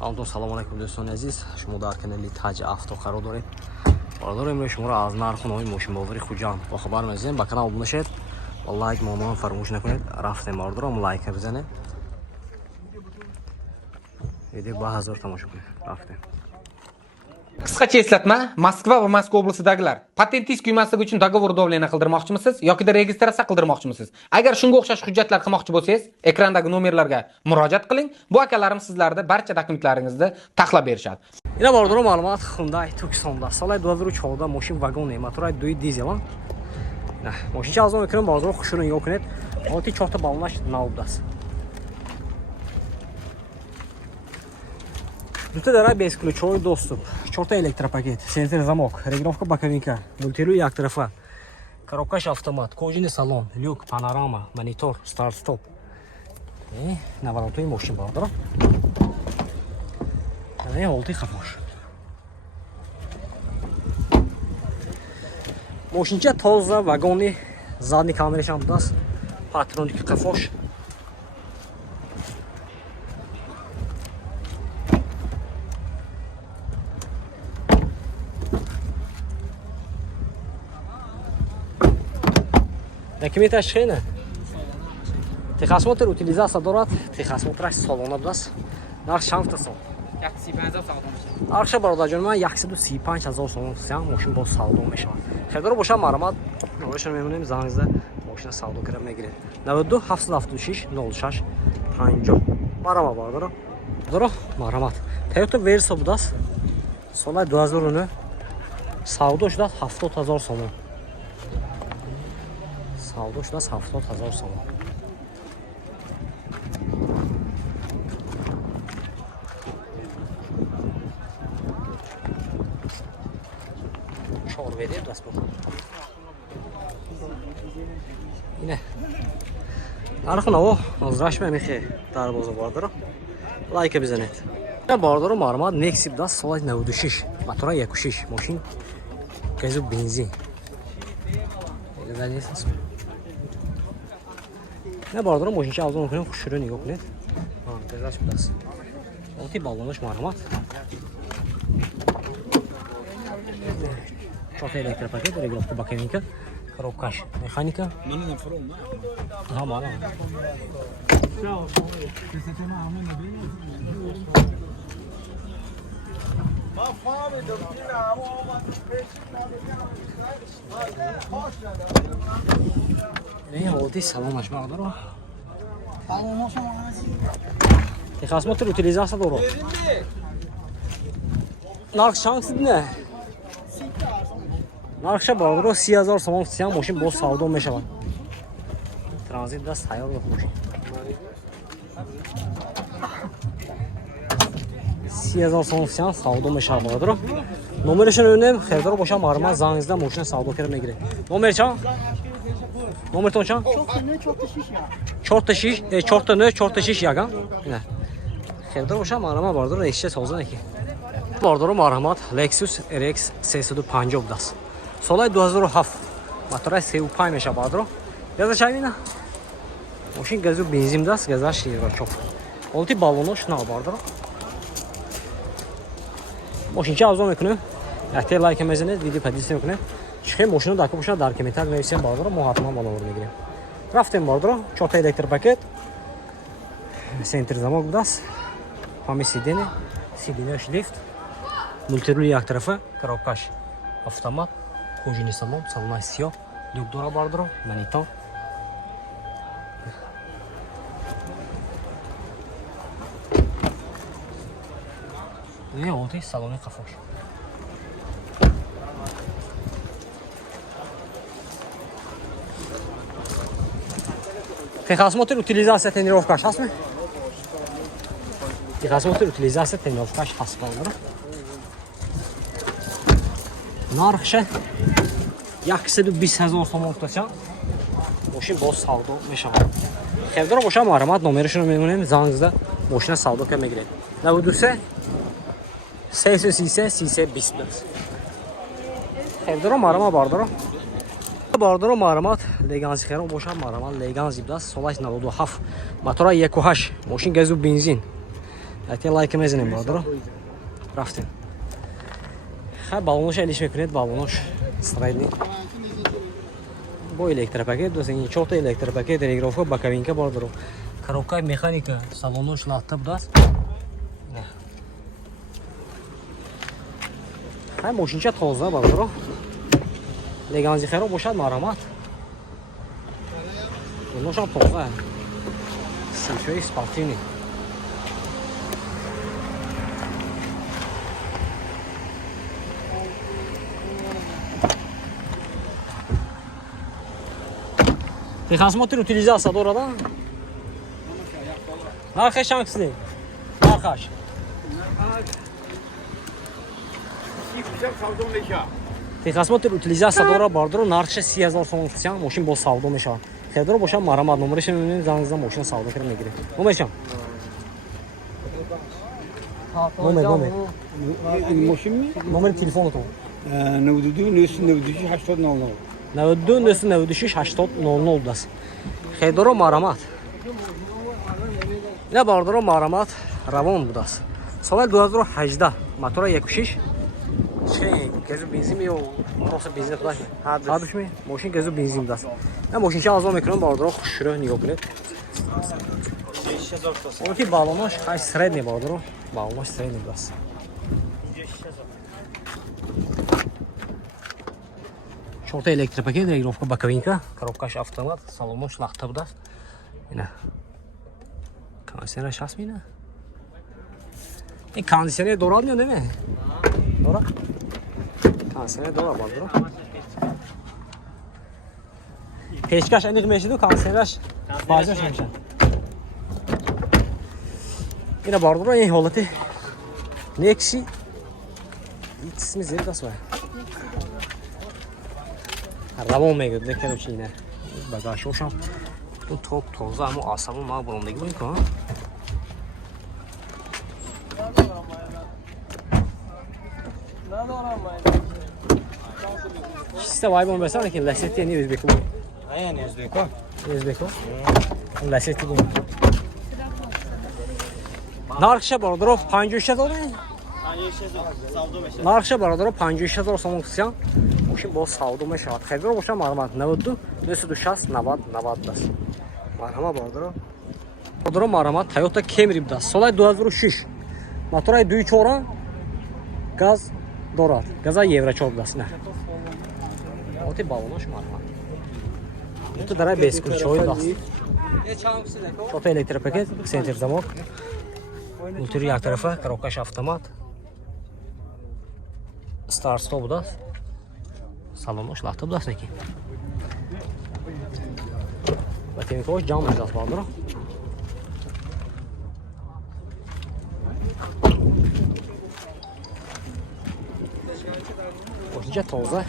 همونطور سلام علیکم دوستان عزیز، شما در کانال تاج افتا قرار دارید. باردار امروز شما را از نرخ نوعی ماشین باوری خوجام با خبر می‌دیم. با کانال عضو شید و لایک ممنون فراموش نکنید. رفتیم باردارم لایک بزنید. ویدیو با 1000 تماشا کنید. رفتیم. Qisqacha eslatma, Moskva va Moskva oblasidagilar patentingiz kuymasligi uchun dogovor davlena qildirmoqchimisiz yoki registratsiya qildirmoqchimisiz? Agar shunga o'xshash hujjatlar qilmoqchi bo'lsangiz, ekrandagi nomerlarga murojaat qiling. Bu akalarimiz sizlarga barcha dokumentlaringizni taxlab berishadi. Ina bordoro ma'lumot Hyundai Tucsonda so'l 2014 moshin vagon motori 2 dizel. Na, moshincha azon ekran bozor xushuni nigah kunید. Oti 4 ta ballonlash navbdasi. Тут дара бесключевой доступ, 4 электропакет, центр замок, регулировка боковинка, мультируль як трафа, коробкаш автомат, кожаный салон, люк, панорама, монитор, старт-стоп. И наворотуй машин бардара. И олти хафош. Машинча тоза вагоны, задний камераш ham даст, патронник хафош. Документаш хена. Техосмотр утилизация дорад, техосмотраш салона даст. Нарх чанд сал? 135,000 савдо мешавад. Арша бародарҷон, ман 135,000 сомон сам мошин бо савдо мешавад. Хедор боша марамат, ношон мемонем зангзда мошина савдо кара мегиред. 92 776 06 50. Марама бардаро. Доро марамат. Toyota Versa будаст. Соли 2009 савдо шудааст 70000 сомон. Savdo şurası 70000 so'm. Şor verib das bu. Yine. Narxına o, nazraşma mixi darvoza bordaro. Like bizanet. Ya bordaro marmad Nexib das so'l 96. Motor 1.6 moshin. Gazu benzin. Elvanesiz. Ne bardaro moshincha avzon kunib xushuri nigah kunید. Ha, tezroq bilasiz. Olti ballonlash ma'lumot. 4 электропакет, регулировка боковинка, коробка механика. Ha, mana. Ne oldu? Salonlaş mağdur o. Texosмотр utilizatsiya doğru. Narx şansı ne? Narx'a bağlı 3000 somon isteyen moshin boz savdo meşavan. Transit da sayar yok moshin. 3000 somon isteyen savdo meşavan bağlıdır. Numarasını önem, xerdar boşa marma zangizda moshin savdo kere megire. Numer çan? Номер тон чанд? 4 та 6 яган. Не. Хердар боша марама бардор эшче созан эки. Бардоро марҳамат Lexus RX 350 даст. Соли 2007. Мотора 35 меша бардоро. Газа чавина. Мошин газу бензин даст, газа шира чоп. Олти баллонош на бардоро. Мошинча авзон мекунем. Яхте лайк мезанед, видео подписывайтесь мекунем. Чихем мошину дака боша дар комментар нависем бардоро, мо ҳатман баловар мегирем. Рафтем бардоро, 4 электропакет. Центр замок будаст. Ҳами сиденаш лифт. Мультируль як тарафа, коробкаш автомат, кожаный салон, салонаш сиёҳ, люк дора бардоро, монитор. Не олти салони қафош. Техосмотр утилизация тренировкаш ҳастми? Техосмотр утилизация тренировкаш ҳаст бардоро. Нархша 120000 сомон тошан мошин боз савдо мешавад. Хердор боша марамат номерашро мемонем зангзда мошина савдо ка мегиред. 92 333 20. Хердор марама бардоро. Бардоро марамат леганзи херо боша марамат леганзи даст солаш 97. Мотора 1.8 мошин газу бензин. حتی لایک میزنیم بادرو رفتیم خب بالونش الیش میکنید بالونش استرایدنی با الکتروپاکت دوست این چهار تا الکتروپاکت ریگرافو با کابینکا بادرو коробка механика салонош лаптап даст не хай мошинча тоза бадро леганзи хероб бошад марамат ношам тоза симчои спортивни техосмотр утилизация дорада нархаш чанд нархаш техосмотр утилизация дора бардро нархаш 30000 сом функцион мошин бо савдо мешавад хедро бошам марамат номериш мебинед зангизда мошин савдо кирда мегиред номершам номер телефонатон 92 96 80 00 даст хедро марамат ина бардро марамат равон будааст соли 2018 мотора 1.6 чӣ газу бензин ё просто бензин худаш ҳадуш ме мошин газу бензин будааст ина мошинча азо мекунам бардро хушро нигоҳ кунед 6000 тос оки балонош хай средний бардро балонош средний будааст чорта электропакет регулировка боковинка коробкаш автомат салонош лахта будааст ина кондиционераш ҳаст мина ин кондиционер дорад ё неме дора кондиционер дора бардро пешкаш аниқ мешиду кондиционераш баъзаш мешад ина бардро ин ҳолати некси исми зебдаст ва равон мегӯд лекарочи ина багажошам ту топ тоза аммо асабон ма бурондагӣ бон кун чиста вайбон беса лекин ласети не өзбеку аяни өзбеку ласети бон нархша бардро 56000 нархша бардро 56000 сом кусян мошин бо савдо мешавад хедро боша марҳамат 92 960 90 90 даст марҳамат бардро марҳамат Toyota Camry будаст соли 2006 мотори 2.4 газ дорад газа евро 4 даст не оти балонош марҳамат ото дарай бескручой даст чорта электропакет центр замок внутри як тарафа коробкаш автомат старт стоп будаст салонош лахта будааст неки ва темикош ҷам мешаст бардро мошинча тоза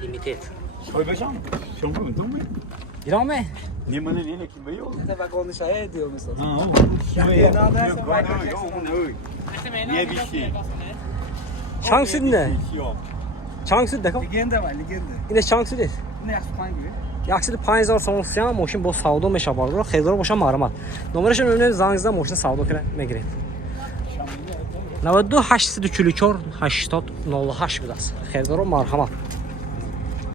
лимитед гироме чанд шуд не чанд шуд дако инеш чанд шуд 105000 сом функцион мошин бо савдо мешавад хезро боша марҳамат номераш мебинед зангизда мошин савдо мегиред 92 844 80 08 будааст хезро марҳамат